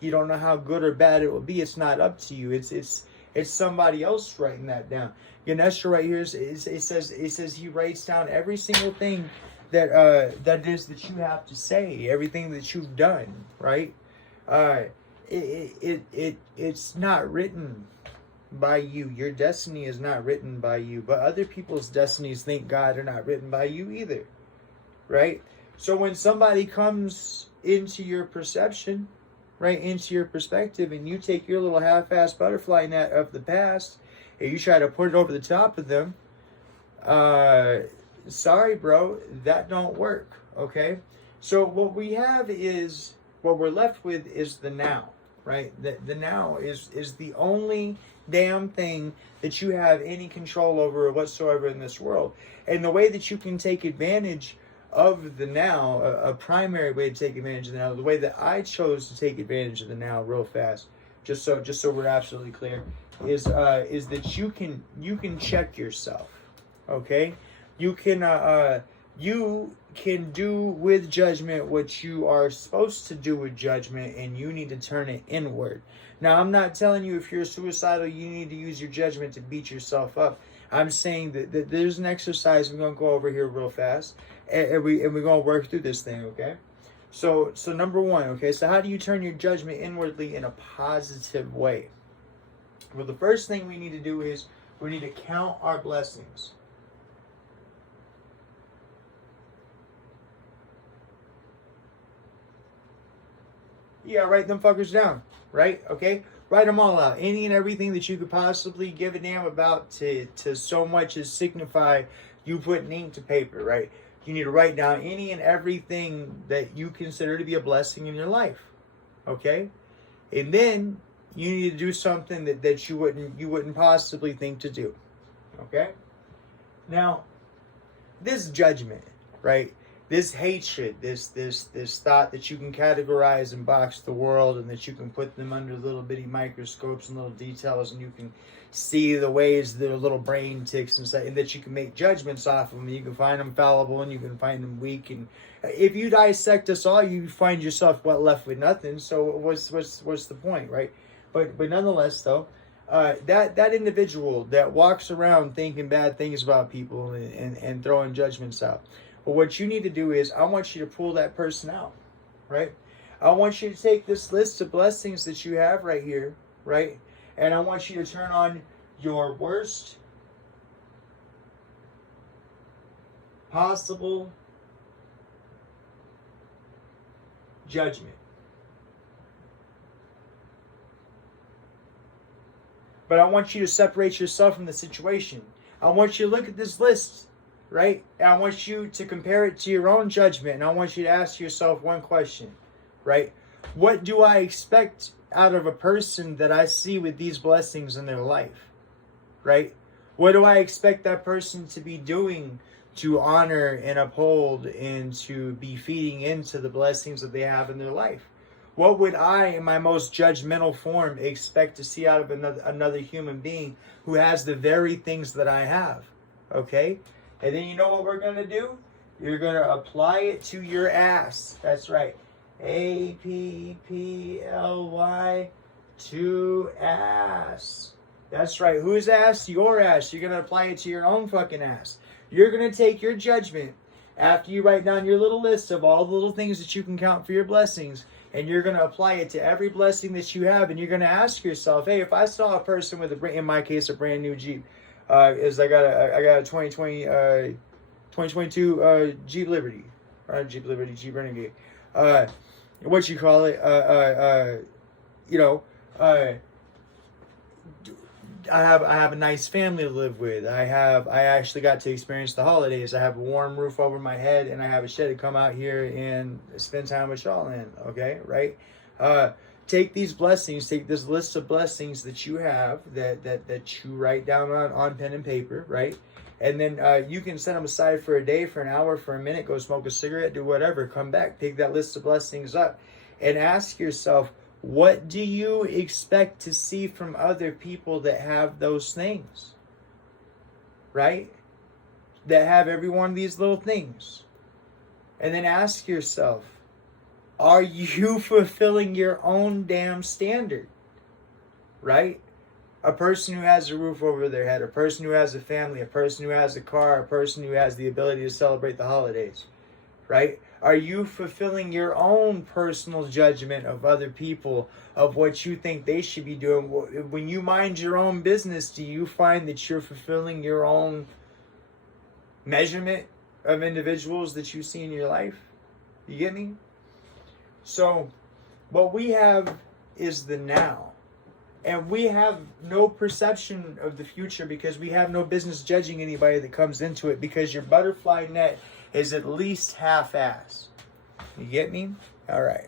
You don't know how good or bad it will be. It's not up to you. It's somebody else writing that down. Ganesha right here it says he writes down every single thing that is that you have to say, everything that you've done, right? Uh, it's not written by you. Your destiny is not written by you, but other people's destinies, thank God, are not written by you either, right? So when somebody comes into your perception, right, into your perspective, and you take your little half-assed butterfly net of the past and you try to put it over the top of them, sorry, bro, that don't work, okay? So what we have is, what we're left with is the now, right? The now is the only damn thing that you have any control over whatsoever in this world. And the way that you can take advantage of the now, a primary way to take advantage of the now, the way that I chose to take advantage of the now real fast, just so we're absolutely clear, is that you can check yourself, okay? You can do with judgment what you are supposed to do with judgment, and you need to turn it inward. Now, I'm not telling you if you're suicidal, you need to use your judgment to beat yourself up. I'm saying that there's an exercise we're going to go over here real fast, and we're going to work through this thing, okay? So number one, okay, so how do you turn your judgment inwardly in a positive way? Well, the first thing we need to do is we need to count our blessings. Yeah, write them fuckers down, right? Okay? Write them all out. Any and everything that you could possibly give a damn about to so much as signify you putting ink to paper, right? You need to write down any and everything that you consider to be a blessing in your life, okay? And then you need to do something that you wouldn't possibly think to do, okay? Now, this judgment, right? This hatred, this thought that you can categorize and box the world, and that you can put them under little bitty microscopes and little details, and you can see the ways their little brain ticks and stuff, and that you can make judgments off of them. You can find them fallible, and you can find them weak. And if you dissect us all, you find yourself left with nothing. So what's the point, right? But nonetheless, though, that individual that walks around thinking bad things about people and throwing judgments out. But what you need to do is, I want you to pull that person out, right? I want you to take this list of blessings that you have right here, right? And I want you to turn on your worst possible judgment. But I want you to separate yourself from the situation. I want you to look at this list, right? And I want you to compare it to your own judgment. And I want you to ask yourself one question, right? What do I expect out of a person that I see with these blessings in their life, right? What do I expect that person to be doing to honor and uphold and to be feeding into the blessings that they have in their life? What would I, in my most judgmental form, expect to see out of another human being who has the very things that I have, okay? And then you know what we're going to do? You're going to apply it to your ass. That's right. APPLY to ass. That's right. Whose ass? Your ass. You're going to apply it to your own fucking ass. You're going to take your judgment after you write down your little list of all the little things that you can count for your blessings, and you're going to apply it to every blessing that you have, and you're going to ask yourself, hey, if I saw a person with in my case, a brand new Jeep, is I got a 2022 Jeep Liberty, right? Jeep Liberty, Jeep Renegade. What you call it? I have a nice family to live with. I actually got to experience the holidays. I have a warm roof over my head, and I have a shed to come out here and spend time with y'all in. Okay, right? Take these blessings, take this list of blessings that you have that you write down on pen and paper, right? And then you can set them aside for a day, for an hour, for a minute, go smoke a cigarette, do whatever, come back, pick that list of blessings up, and ask yourself, what do you expect to see from other people that have those things, right? That have every one of these little things. And then ask yourself, Are you fulfilling your own damn standard? Right? A person who has a roof over their head, a person who has a family, a person who has a car, a person who has the ability to celebrate the holidays, right? Are you fulfilling your own personal judgment of other people, of what you think they should be doing? When you mind your own business, do you find that you're fulfilling your own measurement of individuals that you see in your life? You get me? So, what we have is the now. And we have no perception of the future because we have no business judging anybody that comes into it, because your butterfly net is at least half-ass. You get me? All right.